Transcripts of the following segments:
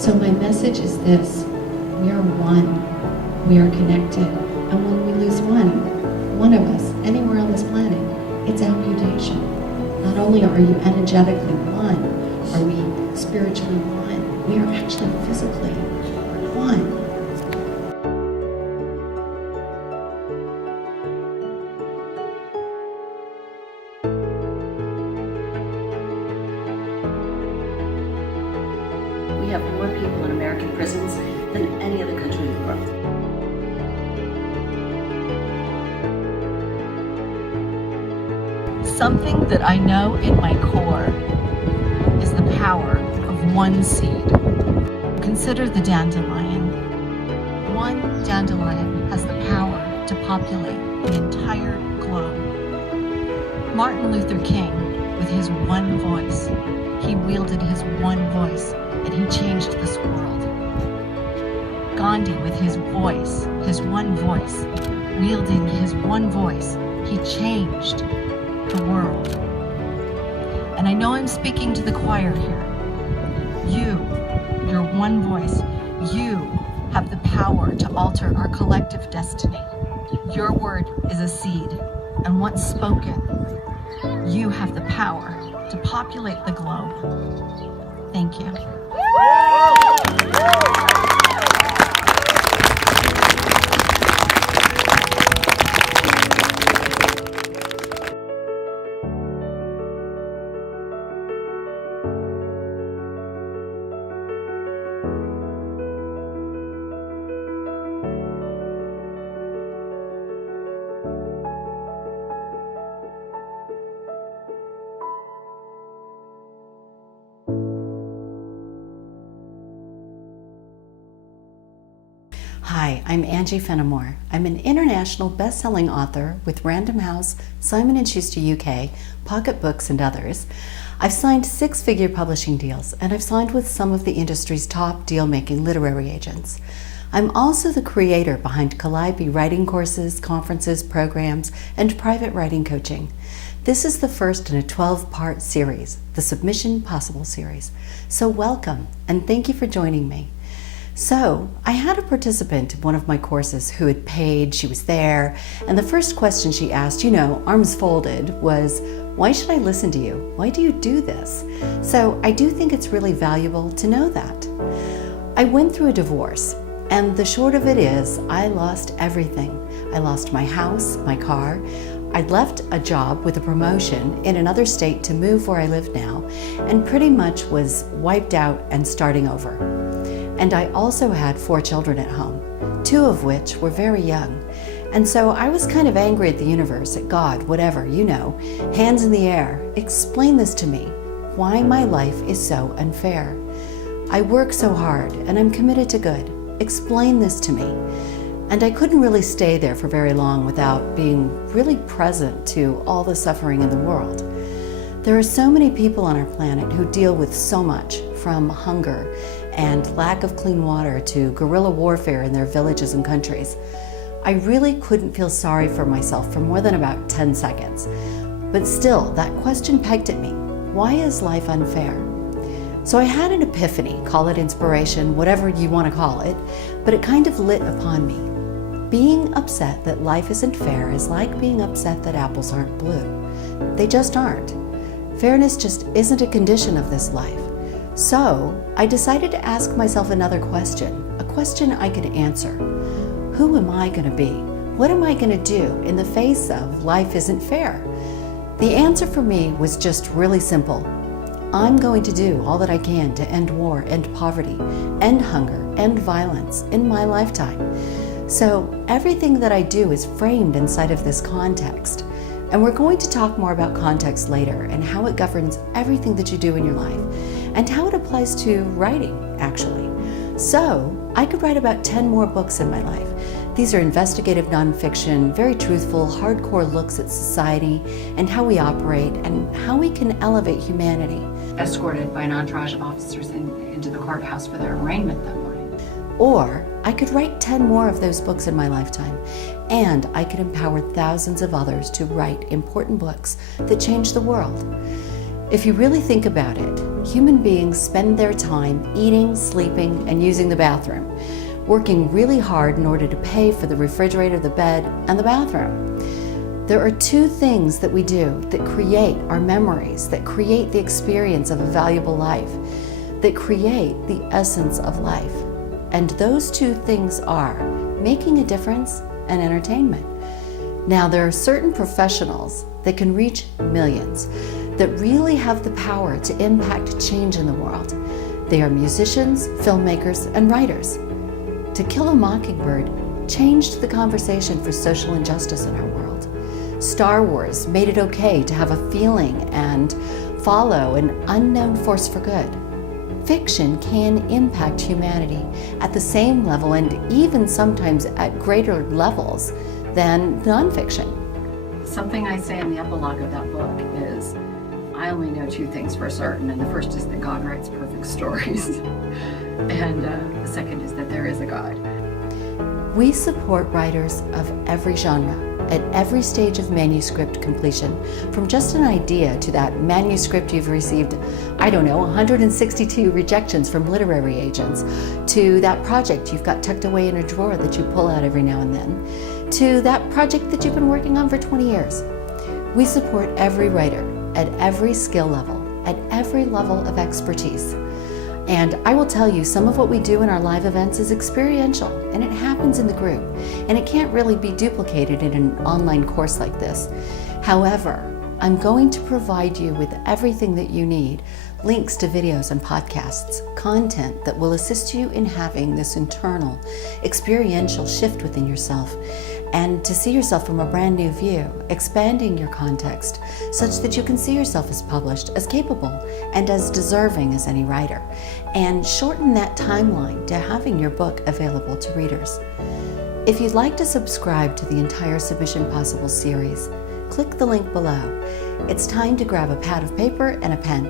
So my message is this: we are one, we are connected, and when we lose one of us, anywhere on this planet, it's amputation. Not only are you energetically one, are we spiritually one, we are actually physically one. We have more people in American prisons than any other country in the world. Something that I know in my core is the power of one seed. Consider the dandelion. One dandelion has the power to populate the entire globe. Martin Luther King, with his one voice, he wielded his one voice and he changed this world. Gandhi, with his voice, his one voice, wielding his one voice, he changed the world. And I know I'm speaking to the choir here. You, your one voice, you have the power to alter our collective destiny. Your word is a seed, and once spoken, you have the power to populate the globe. Thank you. Hi, I'm Angie Fenimore. I'm an international best-selling author with Random House, Simon & Schuster UK, Pocket Books, and others. I've signed 6-figure publishing deals, and I've signed with some of the industry's top deal-making literary agents. I'm also the creator behind CALLIOPE writing courses, conferences, programs, and private writing coaching. This is the first in a 12-part series, the Submission Possible series. So welcome, and thank you for joining me. So, I had a participant in one of my courses who had paid, she was there, and the first question she asked, arms folded, was, why should I listen to you? Why do you do this? So, I do think it's really valuable to know that. I went through a divorce, and the short of it is, I lost everything. I lost my house, my car. I'd left a job with a promotion in another state to move where I live now, and pretty much was wiped out and starting over. And I also had 4 children at home, 2 of which were very young. And so I was kind of angry at the universe, at God, whatever, hands in the air. Explain this to me, why my life is so unfair. I work so hard and I'm committed to good. Explain this to me. And I couldn't really stay there for very long without being really present to all the suffering in the world. There are so many people on our planet who deal with so much, from hunger and lack of clean water to guerrilla warfare in their villages and countries. I really couldn't feel sorry for myself for more than about 10 seconds. But still, that question pegged at me. Why is life unfair? So I had an epiphany, call it inspiration, whatever you want to call it, but it kind of lit upon me. Being upset that life isn't fair is like being upset that apples aren't blue. They just aren't. Fairness just isn't a condition of this life. So I decided to ask myself another question, a question I could answer. Who am I going to be? What am I going to do in the face of life isn't fair? The answer for me was just really simple. I'm going to do all that I can to end war, end poverty, end hunger, end violence in my lifetime. So everything that I do is framed inside of this context. And we're going to talk more about context later and how it governs everything that you do in your life and how it applies to writing, actually. So I could write about 10 more books in my life. These are investigative nonfiction, very truthful, hardcore looks at society and how we operate and how we can elevate humanity. Escorted by an entourage of officers into the courthouse for their arraignment that morning. Or I could write 10 more of those books in my lifetime, and I could empower thousands of others to write important books that change the world. If you really think about it, Human beings spend their time eating, sleeping, and using the bathroom, working really hard in order to pay for the refrigerator, the bed, and the bathroom. There are two things that we do that create our memories, that create the experience of a valuable life, that create the essence of life. And those two things are making a difference and entertainment. Now, there are certain professionals that can reach millions, that really have the power to impact change in the world. They are musicians, filmmakers, and writers. To Kill a Mockingbird changed the conversation for social injustice in our world. Star Wars made it okay to have a feeling and follow an unknown force for good. Fiction can impact humanity at the same level and even sometimes at greater levels than nonfiction. Something I say in the epilogue of that book is, I only know two things for certain, and the first is that God writes perfect stories, and the second is that there is a God. We support writers of every genre, at every stage of manuscript completion, from just an idea to that manuscript you've received, 162 rejections from literary agents, to that project you've got tucked away in a drawer that you pull out every now and then, to that project that you've been working on for 20 years. We support every writer at every skill level, at every level of expertise. And I will tell you, some of what we do in our live events is experiential, and it happens in the group, and it can't really be duplicated in an online course like this. However, I'm going to provide you with everything that you need, links to videos and podcasts, content that will assist you in having this internal, experiential shift within yourself, and to see yourself from a brand new view, expanding your context such that you can see yourself as published, as capable, and as deserving as any writer, and shorten that timeline to having your book available to readers. If you'd like to subscribe to the entire Submission Possible series, click the link below. It's time to grab a pad of paper and a pen.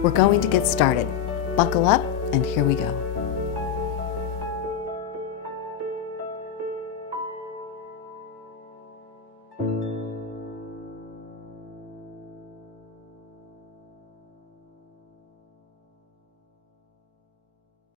We're going to get started. Buckle up, and here we go.